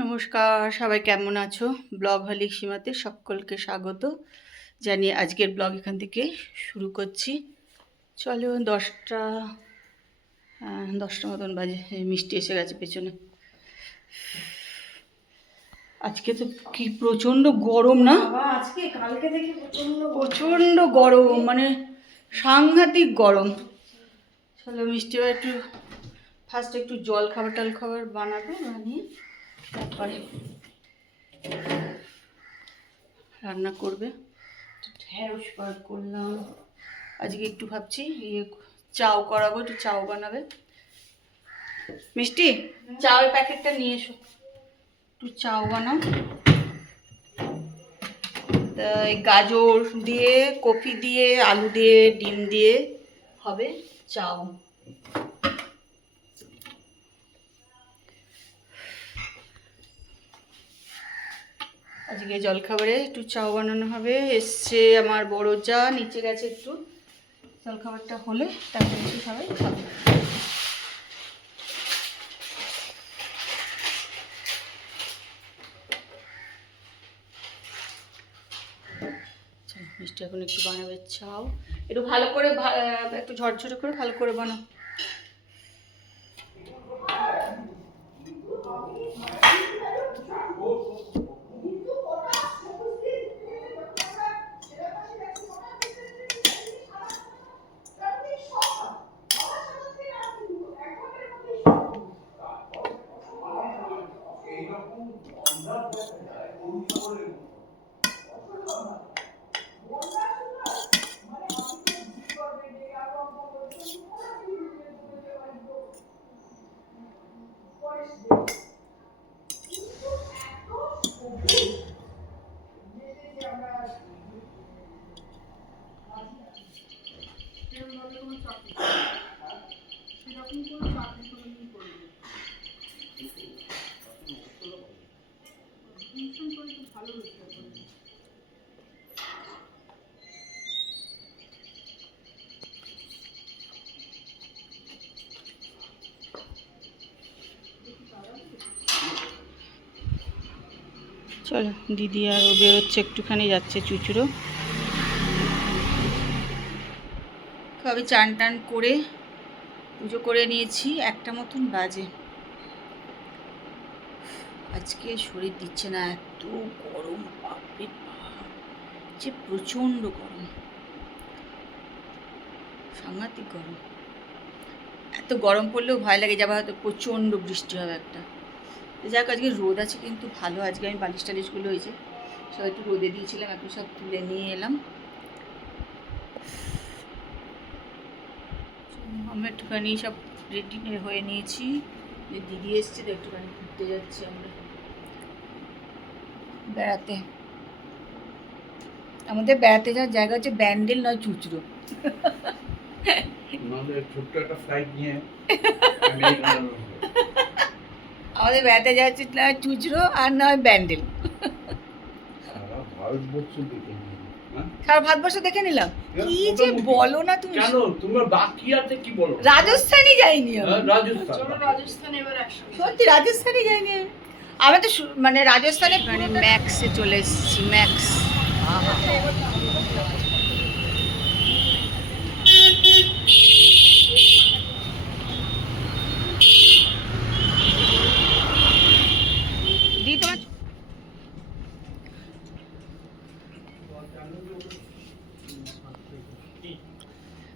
নমস্কার সবাই কেমন আছো? ব্লগ হলিক সীমাতে সকলকে স্বাগত জানিয়ে আজকের ব্লগ এখান থেকে শুরু করছি। চলো দশটা দশটা মতন বাজে মিষ্টি এসে গেছে পেছনে। আজকে তো কি প্রচণ্ড গরম না? আজকে কালকে প্রচণ্ড গরম মানে সাংঘাতিক গরম। চলো মিষ্টি একটু ফার্স্ট একটু জল খাবার টাল খাবার বানাবে বানিয়ে তারপরে রান্না করবে। ঢেঁড়স বার করলাম। আজকে একটু ভাবছি ইয়ে চাও করাবো একটু চাও বানাবে। মিষ্টি চাওয়ের প্যাকেটটা নিয়ে এসো। একটু চাও বানাও। গাজর দিয়ে, কপি দিয়ে, আলু দিয়ে, ডিম দিয়ে হবে চাও আজকে জলখাবারে একটু চাও বানানো হবে। এসছে আমার বড় যা, নিচে গেছে একটু। জলখাবারটা হলে তারপরে সবাই খাবে। মিষ্টি এখন একটু বানাবে চাও। একটু ভালো করে একটু ঝরঝরে করে ভালো করে বানাও। সেরকম কোনো চাকরি চলো, দিদি আর ও বেরোচ্ছে, একটুখানি যাচ্ছে চুচুড়ো। কবে চান টান করে পুজো করে নিয়েছি, একটা মতন বাজে। আজকে শরীর দিচ্ছে না, এত গরম, বাপরে বাপ, যে প্রচণ্ড গরম। সাংঘাতিক গরম। এত গরম পড়লেও ভয় লাগে যাবে হয়তো প্রচণ্ড বৃষ্টি হবে একটা। যাক আজকে রোদ আছে কিন্তু ভালো। আজকে আমি বালিশ টালিশগুলো হয়েছে সব একটু রোদে দিয়েছিলাম এখন সব তুলে নিয়ে এলাম। আমরা একটুখানি সব রেডি হয়ে নিয়েছি। যে দিদি এসছে তো একটুখানি ঘুরতে যাচ্ছি আমরা। বেড়াতে। আমাদের বেড়াতে যাওয়ার জায়গা হচ্ছে ব্যান্ডেল নয় চুচড়ো আমাদের ছোট্ট একটা ফ্লাইট নিয়ে আমাদের বেড়াতে যাচ্ছে হচ্ছে নয় চুচরো আর নয় ব্যান্ডেল। সারা ভারতবর্ষ দেখে নিয়ে হ্যাঁ? সারা ভারতবর্ষ দেখে নিলাম? কি যে বলো না তুমি। কেন? তোমরা বাকি আছে কি বলো? রাজস্থানই যাইনি আমি। হ্যাঁ, রাজস্থান। রাজস্থানে এবার সত্যি রাজস্থানই যাইনি আমি। তো শু- মানে রাজস্থানে মানে ম্যাক্সে চলে এসেছি ম্যাক্স দি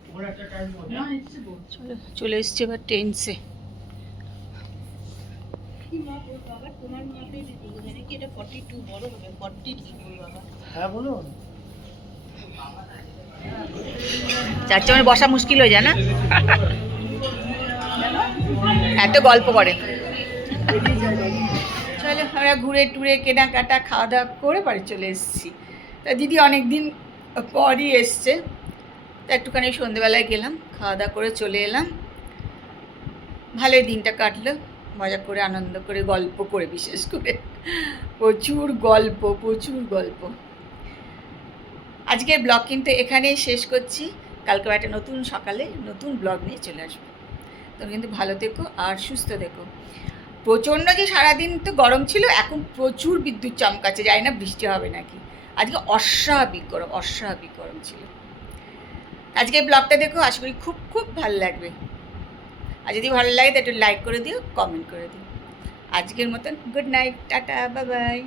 তোমার চলো চলে এসছি এবার টেন্সে হ্যাঁ চার চামড়ে বসা মুশকিল হয়ে যায় না? এত গল্প করে। চলো আমরা ঘুরে টুরে কেনাকাটা খাওয়া দাওয়া করে বাড়ি চলে এসেছি। তা দিদি অনেক দিন পরই এসছে। তা একটুখানি সন্ধেবেলায় গেলাম, খাওয়া দাওয়া করে চলে এলাম। ভালোই দিনটা কাটলো, মজা করে, আনন্দ করে, গল্প করে বিশেষ করে। প্রচুর গল্প প্রচুর গল্প। আজকের ব্লগ কিন্তু এখানেই শেষ করছি। কালকে একটা নতুন সকালে নতুন ব্লগ নিয়ে চলে আসব। তুমি কিন্তু ভালো দেখো আর সুস্থ দেখো প্রচণ্ড যে সারাদিন তো গরম ছিল, এখন প্রচুর বিদ্যুৎ চমকাচ্ছে, জানি না বৃষ্টি হবে নাকি। আজকে অস্বাভাবিক গরম অস্বাভাবিক গরম ছিল। আজকে ব্লগটা দেখো, আশা করি খুব খুব ভালো লাগবে। আর যদি ভালো লাগে তো একটু লাইক করে দিও কমেন্ট করে দিও। আজকের মতন good night tata bye bye